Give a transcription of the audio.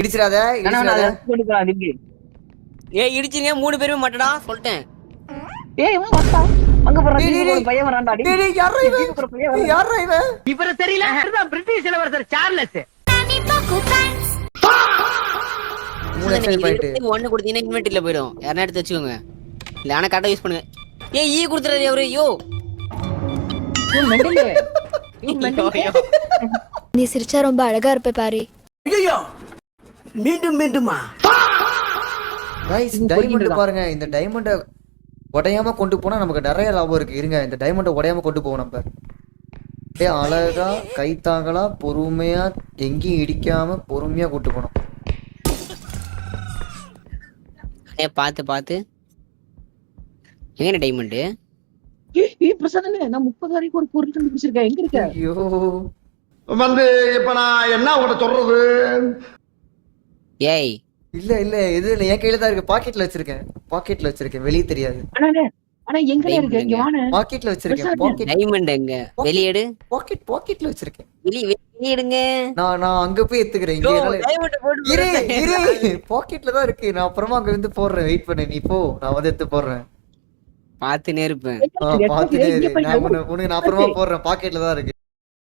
இடிச்சிராத ஏய் இடிச்சிங்க 3 பேருமே மாட்டடா சொல்லிட்டேன். ஏய் இவன் வந்தா அங்க போறான் பையன் வரான்டா அடி. டேய் யாரா இவன்? யாரா இவன்? இவர தெரியல இதுதான் பிரிட்டிஷ் இளவரசர் சார்லஸ். மூணு எக்ஸ்சேஞ்ச் பாயிண்ட். 1 கொடுத்தீங்கன்னா இன்வென்டரியில போய்டும். யாரனா எடுத்து வச்சுக்கோங்க. இல்ல ஆனா கரெக்ட்டா யூஸ் பண்ணுங்க. ஏய் ஈ கொடுத்துறாரு அவரு. யோ நீ சிரிச்சா ரொம்ப அழகா இருப்ப பாரு. ஐயோ மீண்டும் மீண்டுமா गाइस டைமண்ட் பாருங்க. இந்த டைமண்ட உடையாம கொண்டு போனா நமக்கு நிறைய லாபம் இருக்கு. இருங்க இந்த டைமண்ட உடையாம கொண்டு போவோம் நம்ம. டேய் அழகா கைத்தாங்களா பொறுமையா எங்கேயும் இடிக்காம பொறுமையா கொண்டு போணும். ஏய் பாத்து எங்க டைமண்ட்? ஏய் பிரசாதனே நான் 30 வரைக்கும் ஒரு பொருள் கண்டுபிடிச்சிருக்கேன். எங்க இருக்க? ஐயோ வந்து இப்ப நான் என்ன உங்கள்ட்ட சொல்றது? ஏய் இல்ல இது இல்ல என் கையில தான் இருக்கு. பாக்கெட்ல வச்சிருக்கேன் வெளிய தெரியாது. ஆனா எங்க இருக்கு? இங்க வாணே. பாக்கெட்ல வச்சிருக்கேன். பாக்கெட் டைமண்ட் எங்க? வெளியேடு. பாக்கெட்ல வச்சிருக்கேன். வெளியேடுங்க. நான் அங்க போய் எடுத்துக்கிறேன். இங்க டைமண்ட் போடு. இரு பாக்கெட்ல தான் இருக்கு. நான் அப்புறமா அங்க வந்து போடுறேன். வெயிட் பண்ணு நீ போ. நான் வந்து எடுத்து போடுறேன். பாத்துனே இருப்பேன். பாத்துட்டே இரு. நான் உனக்கு நான் அப்புறமா போடுறேன். பாக்கெட்ல தான் இருக்கு.